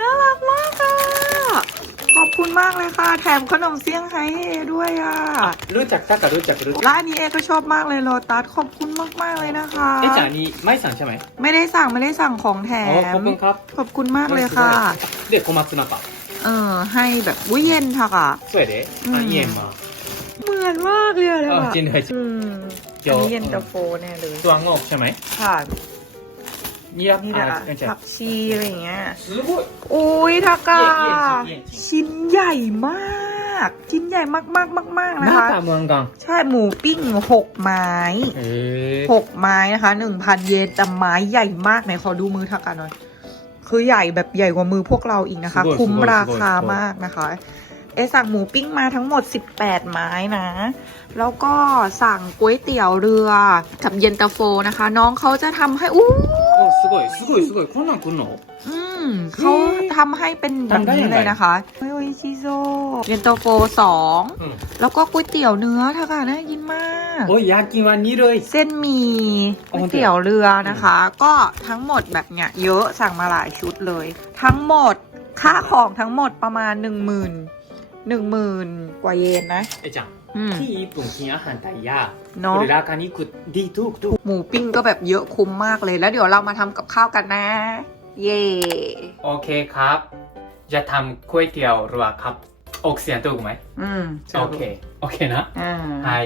น่ารักมากค่ะ ขอบคุณมากเลยค่ะ แถมขนมเซี่ยงไฮ้ให้เอด้วยอะรู้จักたかรู้จักรู้จักร้านนี้เอก็ชอบมากเลยโลตัสขอบคุณมากๆเลยนะคะเอ๊ะจ๋านี่ไม่สั่งใช่ไหม ไม่ได้สั่งไม่ได้สั่งของแถอ๋อมขอบคุณครับ ขอบคุณมากเลยค่ะ เด็กโคมัตสึนาปะเออให้แบบวิเย็นค่ะค่ะสวยเด้อะเยี่ยมมาเหมือนมากเลยอะอ๋อค่ะจริงเลยอืมเดี๋อัยนวนี้เย็นตาโฟแน่เลยตัวงอกใช่ไหมค่ะ เยี่ยม นี่ อ่ะ นะ เอ๊ะจ๋า ผักชีอะไรอย่างเงี้ย すごい อุ้ยทากา เยี่ยมเยี่ยมเยี่ยม ชิ้นใหญ่มาก ชิ้นใหญ่มากมากมากมากๆ ห นะ น้า คะ ตาเหมือนกัน ใช่หมูปิ้งหกไม้ เอ๊ะ หกไม้นะคะหนึ่งพันเยนแต่ไม้ใหญ่มากไหนขอดูมือทากาหน่อย คือใหญ่แบบใหญ่กว่ามือพวกเราอีกนะคะ คุ้มราคามากนะคะ เอะสั่งหมูปิ้งมาทั้งหมด 18 ไม้นะ แล้วก็สั่งก๋วยเตี๋ยวเรือกับเย็นตาโฟนะคะ น้องเขาจะทำให้อู้ โอ้すごいすごいすごいこんなん来んの อืมเขาทำให้เป็นแบบนี้เลยนะคะโอ้ยชิโซเย็นตาโฟสอง うん แล้วก็ก๋วยเตี๋ยวเนื้อทากาน่ากินมาก โอ้ยอยากกินวันนี้เลย เส้นหมี่ก๋ อ๋อ วยเตี๋ยวเรือนะคะ ก็ทั้งหมดแบบเนี้ยเยอะสั่งมาหลายชุดเลย ทั้งหมดค่าของทั้งหมดประมาณหนึ่ง หมื่นหนึ่งหมื่นกว่าเยนนะ เอ๊ะจ๋า อืม ที่ญี่ปุ่นกินอาหารไทยยาก เนาะ これราคานี้คือดีทุกทุก หมูปิ้งก็แบบเยอะคุ้มมากเลย แล้วเดี๋ยวเรามาทำกับข้าวกันนะ เย่ โอเคครับ จะทำก๋วยเตี๋ยวเรือครับออกเสียงถูกไหม อืม โอเค โอเคนะ อ่า はい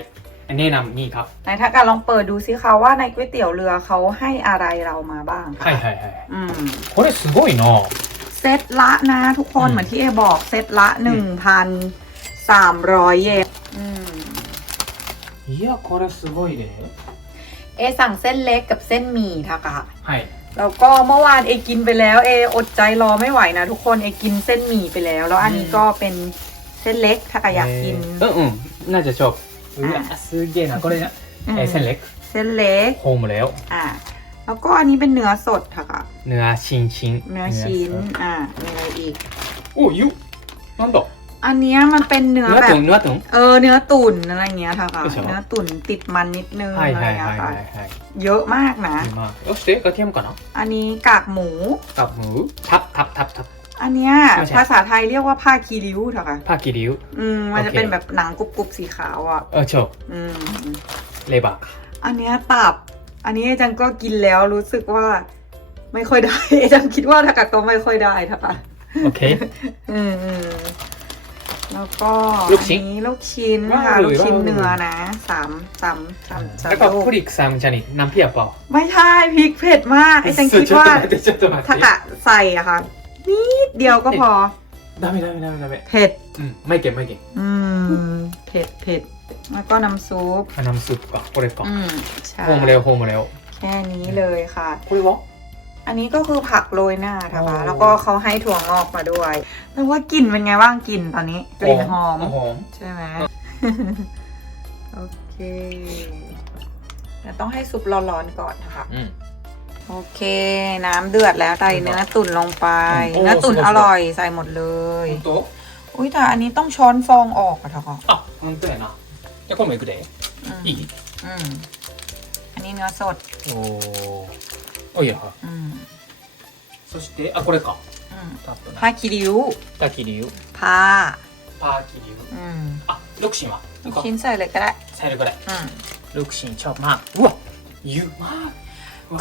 แนะนำนี่ครับ ไหนถ้าการลองเปิดดูสิคะว่าในก๋วยเตี๋ยวเรือเขาให้อะไรเรามาบ้าง はいはいはい อืม これすごいな เซตละนะทุกคน อืม เหมือนที่เอบอกเซตละหนึ่งพันสามร้อยเยนอืม いやこれすごいね เอสั่งเส้นเล็กกับเส้นหมี่ทากะ はい แล้วก็เมื่อวานเอกินไปแล้ว เออดใจรอไม่ไหวนะทุกคนเอกินเส้นหมี่ไปแล้ว แล้วอันนี้ก็เป็นเส้นเล็กทากะอยากกิน えーうんうんน่าจะชอบうわあすげえなこれな อืม えーเส้นเล็ก เส้นเล็ก โฮมแล้ว อ่า แล้วก็อันนี้เป็นเนื้อสดค่ะ เนื้อชิ้นชิ้นเนื้อชิ้น อ่ามีอะไรอีก โอ้ยุนั่นดอกอันนี้มันเป็นเนื้อเนื้อแบบตุ๋นเนื้อตุ๋นเออเนื้อตุ๋นอะไรเงี้ยค่ะค่ะเนื้อตุ๋นติดมันนิดนึงอะไรเงี้ยค่ะเยอะมากนะเยอะมากแล้สเต็กกระเทียมก่อนเนาะอันนี้กากหมูกากหมูทับทับทับทับอันเนี้ยภาษาไทยเรียกว่าผ้าคีริ้วเถอะค่ะผ้าคีริ้วอืมมันจะเป็นแบบหนังกรุบกรุบสีขาวอะเออจบอืมเลบักอันเนี้ยตับ อันนี้จังก็กินแล้วรู้สึกว่า ไม่ค่อยได้ เอจำคิดว่าทักกัดก็ไม่ค่อยได้ทากะ 오케 이. อืมอืมแล้วก็ลูกชิ้นลูกชิ้นค่ะว้ลูกชิ้นเนื้อนะสามสามสามสามช아까 ลูก 코릭 상자เปล่า.ไม่ใช่พริกเผ็ดมากไอ้จังคิดว่า 저도 ทา 맞 지. กะใส่อะค่ะนิดเดียวก็พอได้ไม่ได้ไม่ได้ไม่ได้.เผ็ดไม่เก่ 게. อืม เผ็ดเผ็ดแล้วก็น้ำซุปน้,ำซุ.ปก่.อนโอเลโก้มใช่ 호모레오 호모레 오. แค่นี้เลยค่ะ 꼬레 봐. อันนี้ก็คือผักโรยหน้านะคะ แล้วก็เขาให้ถั่วงอกมาด้วยแล้วว่ากลิ่นเป็นไงบ้างกลิ่นตอนนี้กลิ่นหอมหอมใช่ไหมโอเคแต่ต้องให้ซุปร้อนๆก่อนนะคะโอเค น้ำเดือดแล้วใส่เนื้อตุ๋นลงไป เนื้อตุ๋นอร่อยใส่หมดเลยอุ้ยแต่อันนี้ต้องช้อนฟองออกอะทอกอะมันเตือนะจะก็เหม่อนกูเด๋อีกอันนี้เนื้อสดโอ้ おいや อืม そしてあこれか อืม タップな ผ้าคีริ้ว タキリュウ ผ้า パーキリュウ อืม あロクシンは ลูกชิ้นใส่เลยก็ได้ ใส่เลยก็ได้ อืม ลูกชิ้นชอบมากうわเยอะมาก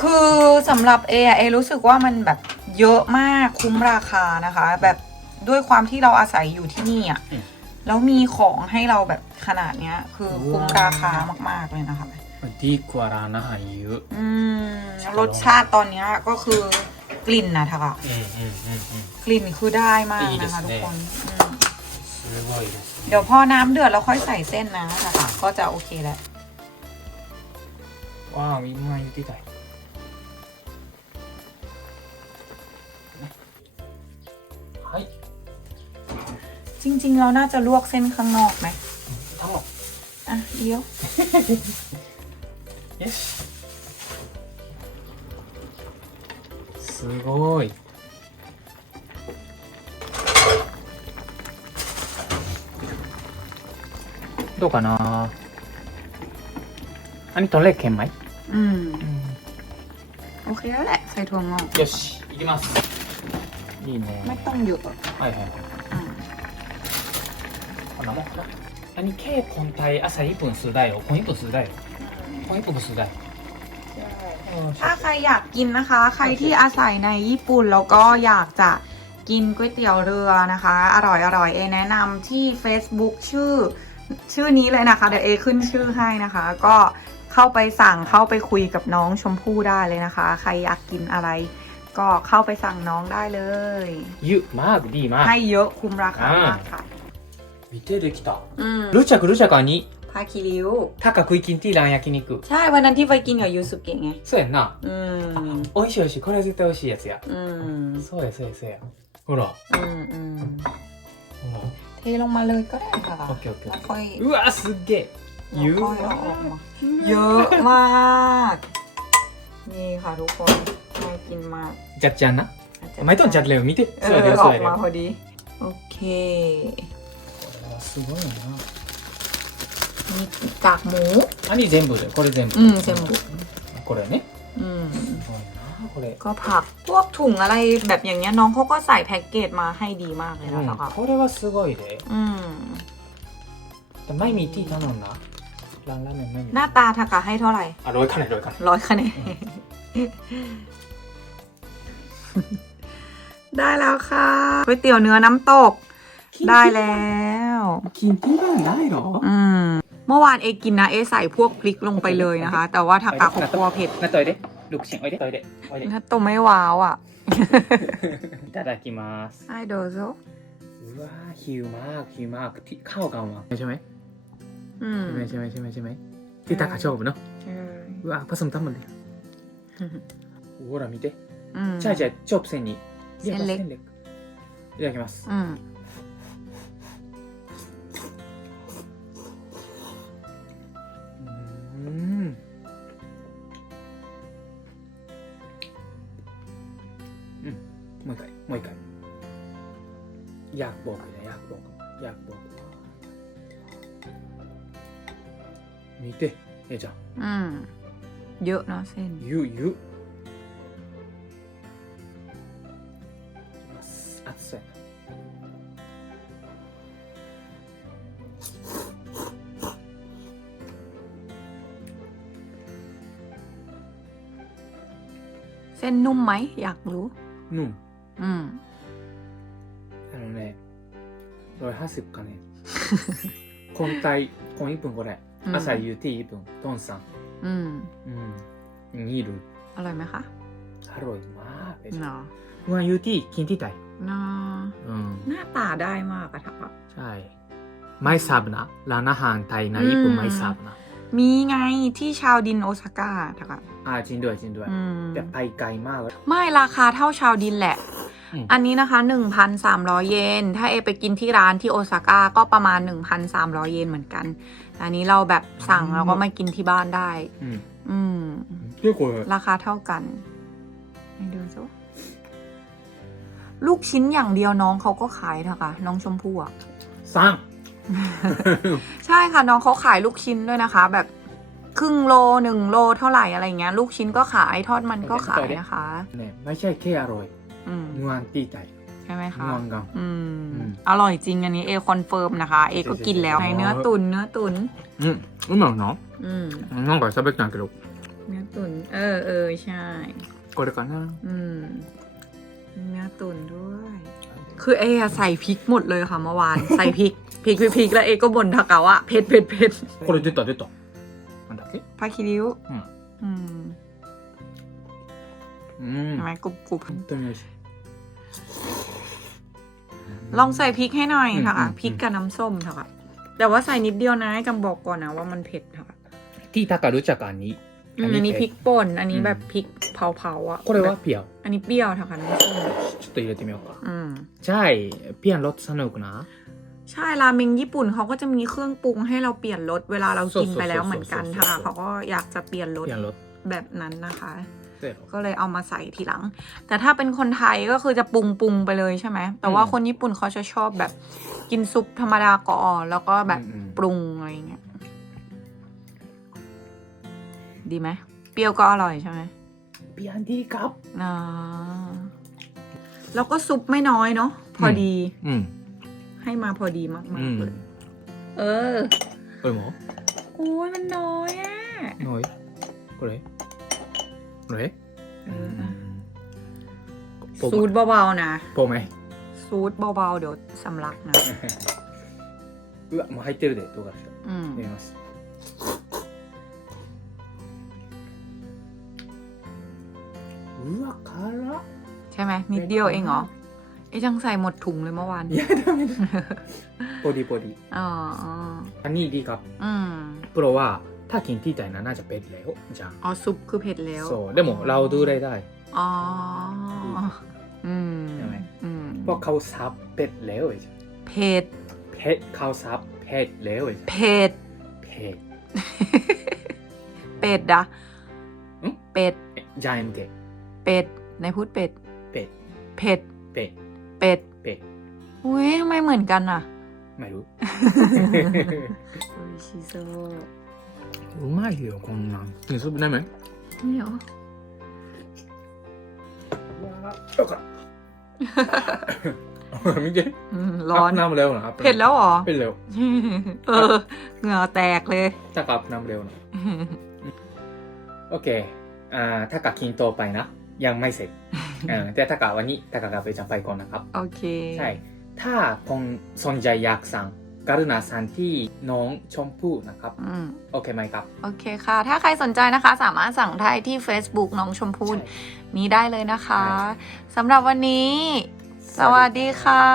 คือสำหรับเออะเอรู้สึกว่ามันแบบเยอะมากคุ้มราคานะคะ แบบด้วยความที่เราอาศัยอยู่ที่นี่อ่ะ อืม แล้วมีของให้เราแบบขนาดเนี้ย คือคุ้มราคามากๆเลยนะคะ ดีกว่าร้านอาหารเยอะ อืมรสชาติตอนเนี้ยก็คือกลิ่นนะทะ อืมอืมอืมอืม กลิ่นคือได้มาก いいで นะ す คะทุก ね คนอืม すごいですね เดี๋ยวพอน้ำเดือดเราค่อยใส่เส้นนะทะก็จะโอเคแล้ว ว้าว今言ってたいはい จริง ๆ เราน่าจะลวกเส้นข้างนอกไหม 卵 อ่ะเดี๋ยว よし すごいどうかなอันนี้ตอนแรกเค็มไหม อืม โอเคแล้วแหละ ใส่ถั่วงอก よしいきます いいね ไม่ต้องเยอะ はいはいはい อืม こんなもんかなอันนี้แค่คนไทยอาศัยญี่ปุ่นซื้อ ได้เหรอคนญี่ปุ่นซื้อได้เหรอคนญี่ปุ่นก็ซื้อได้เออ ถ้าใครอยากกินนะคะ ใครที่อาศัยในญี่ปุ่นแล้วก็อยากจะกินก๋วยเตี๋ยวเรือนะคะ อร่อยอร่อยเอแนะนำที่ Facebook ชื่อ ชื่อนี้เลยนะคะ เดี๋ยวเอขึ้นชื่อให้นะคะ ก็เข้าไปสั่งเข้าไปคุยกับน้องชมพู่ได้เลยนะคะ ใครอยากกินอะไร ก็เข้าไปสั่งน้องได้เลย ゆマーク D マー ให้เยอะคุ้มราคามากค่ะ ク見てできた อืม ルチャクルチャカに พาคิริว タカクイキンティーラン焼肉 ใช่วันนั้นที่ไปกินกับยูสุเกะไง そうやんな อืม 美味しい美味しいこれは絶対美味しいやつや อืม そうやそうやそうやほら อืมอืม ほら เทลงมาเลยก็ได้ค่ะ オッケーオッケ แล้ว ー ค่อย うわすっげえ แล้วค่อยเอาออกมาเยอะมาก นี่ค่ะทุกคนน่ากินมาก ジャッジャンな อาจจะ 前とんジャッレオ見て เอ そうや อ で อ そ อ う ก やで มาพอดี โอเค すごいな 肉だも何全部これ全部うん全部これねうんこれก็ผักพวกถุงอะไรแบบอย่างเงี้ยน้องเขาก็ใส่แพ็กเกจมาให้ดีมากเลยนะคะこれはすごいでอืมแต่ไม่มีที่ถนนนะร้านร้านไหนไม่มีหน้าตาทากะให้เท่าไหร่อะร้อยคะแนนร้อยคะแนนร้อยคะแนนได้แล้วค่ะก๋วยเตี๋ยวเนื้อน้ำตก ได้แล้วกินที่บ้านได้หรอ อืม เมื่อวานเอกินนะเอใส่พวกพริกลงไปเลยนะคะ แต่ว่าทากาของกลัวเผ็ดน่าต่อยเด้ลูกเสียงไอ้เด้ต่อยเด้ไอ้เด้ถ้าตัวไม่ว้าวอะいただきますはいどうぞうわหิวมากหิวมากที่ข้าวกันวะใช่ไหมอืมใช่ไหมใช่ไหมใช่ไหมที่ตากชอบเนาะうわผสมทั้งหมดเลยほら見てじゃあじゃあチョップせんにせんเล็กいただきますうんもう一回もう一回อยากบอกเลยนะอยากบอกอยากบอก見てえじゃん อืม เยอะเนาะเส้น ゆゆいきます熱そうやな เส้นนุ่มไหม อยากรู้ うん อืม あのね180かね根体根1分これうん朝言うて1分トンさん อืม うんニール อร่อยไหมคะ ハロイまあべじゃ เนาะ うわ言うて聞いてたい เนาะ うん หน้าตาได้มากอะทักอะ ใช่ไม่ซับนะร้านอาหารไทยในญี่ปุ่นไม่ซับนะ มีไงที่ชาวดินโอซาก้าทักอะ อ่าจริงด้วยจริงด้วย อืม แต่ไปไกลมากเลย ไม่ราคาเท่าชาวดินแหละ อันนี้นะคะ 1,300 เยน ถ้าเอไปกินที่ร้านที่โอซาก้าก็ประมาณ 1,300 เยนเหมือนกัน อันนี้เราแบบสั่งแล้วก็มากินที่บ้านได้ อืมราคาเท่ากันดูสิลูกชิ้นอย่างเดียวน้องเขาก็ขายนะคะน้องชมพู่อะสร้าง ใช่ค่ะน้องเขาขายลูกชิ้นด้วยนะคะ แบบครึ่งโลหนึ่งโลเท่าไหร่อะไรเงี้ย ลูกชิ้นก็ขายทอดมันก็ขายนะคะไม่ใช่แค่อร่อย อืม นวลตีใจ ใช่ไหมคะ นวลกัง อืม อืม อร่อยจริงอันนี้เอคอนเฟิร์มนะคะ เอก็กินแล้ว ใช่ ใน ใช่ เนื้อตุนเนื้อตุน うんうまいな อืม なんか喋ったんやけど เนื้อตุน เออเออใช่ これかな อืมเนื้อตุนด้วย คือเออะใส่พริกหมดเลยค่ะเมื่อวาน ใส่พริกพริกพริกพริกแล้วเอก็บ่นทากาว่าเผ็ดเผ็ดเผ็ด これ出た出たなんだっけ พาคิริว うん อืม うん ใช่ไหมกรุบกรุบ 本当に美味しい ลองใส่พริกให้หน่อยค่ะ อืมอืม พริกกับน้ำส้มค่ะ แต่ว่าใส่นิดเดียวนะกำบอกก่อนนะว่ามันเผ็ดค่ะ ที่タカルチャカに อืมอันนี้พริกป่น อันนี้แบบพริกเผาๆอ่ะ これ แบ は บ ピア อันนี้เปรี้ยวค่ะน้ำส้ม ちょっと入れてみようか อืม じゃあピアノロットサノークな ใช่ราเมงญี่ปุ่นเขาก็จะมีเครื่องปรุงให้เราเปลี่ยนรสเวลาเรากินไปแล้วเหมือนกันค่ะเขาก็อยากจะเปลี่ยนรส ピアノロッ แบบนั้นนะคะ トやろ ก็เลยเอามาใส่ทีหลัง แต่ถ้าเป็นคนไทยก็คือจะปรุงปรุงไปเลยใช่ไหม แต่ว่าคนญี่ปุ่นเขาจะชอบแบบกินซุปธรรมดาก่อนแล้วก็แบบปรุงอะไรเงี้ย ดีไหม เปรี้ยวก็อร่อยใช่ไหมเปรี้ยวดีครับอ่าแล้วก็ซุปไม่น้อยเนาะพอดี อืให้มาพอดีมากๆเลย เออเออหมอโอ้ยมันน้อยอะน้อยก็เลย อ่ะ ポ ซูดเบาๆนะ ポメ ซูดเบาๆ เดี๋ยวสำลักนะ うわもう入ってるで唐辛子 อืม 入れますうわ辛っ ใช่ไหมนิดเดียวเองเหรอไอ้จังใส่หมดถุงเลยเมื่อวาน いやダメだポディポディ อ๋ออ๋อ อันนี้ดีครับ อืม プロはถ้า กินที่ไทยนะน่าจะเป็นแล้วじゃん อ๋อซุปคือเผ็ดแล้ว そうでもเราดูได้ได้ อ๋อ อืม ใช่ไหม อืม เพราะเขาซับเป็ดแล้วไอ้จ้ะ เผ็ด เผ็ดเขาซับเผ็ดแล้วไอ้จ้ะ เผ็ด เผ็ด เป็ดอะ ん เป็ด えじゃあ MK เป็ดในพูดเป็ด เป็ด เผ็ด เป็ด เป็ด เป็ด อุ้ยทำไมเหมือนกันอะ ไม่รู้ โอ้ยชิโซ うまいよこんなんねスープないไหม เหนียว だから見て อืมร้อน น้ำเร็วนะครับ เผ็ดแล้วเหรอ เผ็ดเร็ว เออ เหงื่อแตกเลย ถ้ากับน้ำเร็วนะโอเคอ่าถ้ากับกินต่อไปนะ ยังไม่เสร็จเออแต่ถ้ากับวันนี้ถ้ากับไปจะไปก่อนนะครับ โอเค ใช่ ถ้าคนสนใจอยากสั่ง กรุณาสานที่น้องชมพู่นะครับ อืม โอเคไหมครับ โอเคค่ะ ถ้าใครสนใจนะคะ สามารถสั่งได้ที่ Facebook น้องชมพู่นี้ได้เลยนะคะสำหรับวันนี้ สวัสดีค่ะ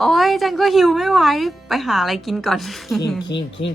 โอ้ยจันก็หิวไม่ไหว ไปหาอะไรกินก่อน คิงคิงคิง